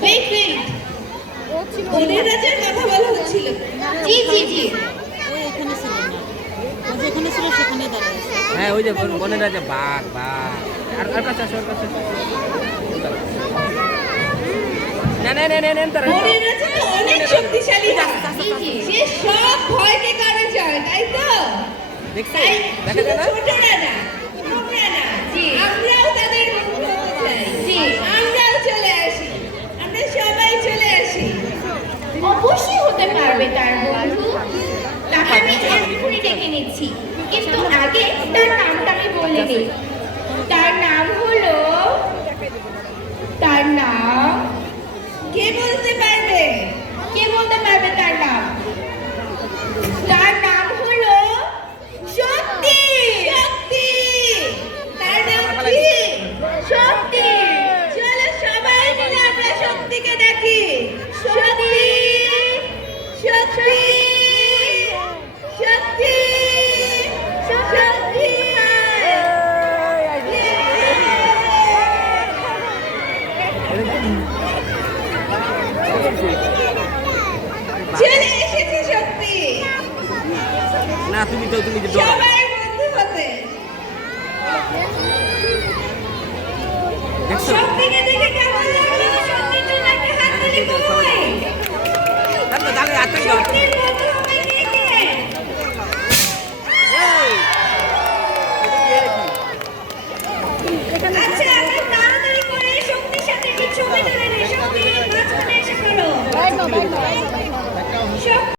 Wait wait বনের রাজার কথা বলা হচ্ছিল। জি জি জি। ওই এখানে ছিল না। ও যেখানে ছিল সেখানে দাঁড়িয়ে হ্যাঁ ওই যে বন- বনের রাজা বাঘ বাঘ। আর আর কাছে আসো আর কাছে না না না না না তারা। বনের রাজা অনেক শক্তিশালী সে সব ভয়কে কারও যায় তাই তো? দেখছ। দেখা যায় না ছোটরা না তোমরা না জি আমরাও তাদের বন্ধু হতে চাই জি আমরাও চলে আসি আমরা সবাই চলে আসি হতে পারবে তার বন্ধু। তাকে আমি এক্ষুনি ডেকে নিচ্ছি। কিন্তু আগে তার নামটা আমি বলে দিই। চলে এসেছি সত্যি। না তুমি তো তুমি তো দেখছ? শক্তিকে দেখে কেমন লাগল? সত্যি তো একটা হাত তালি কই তাহলে শক্তির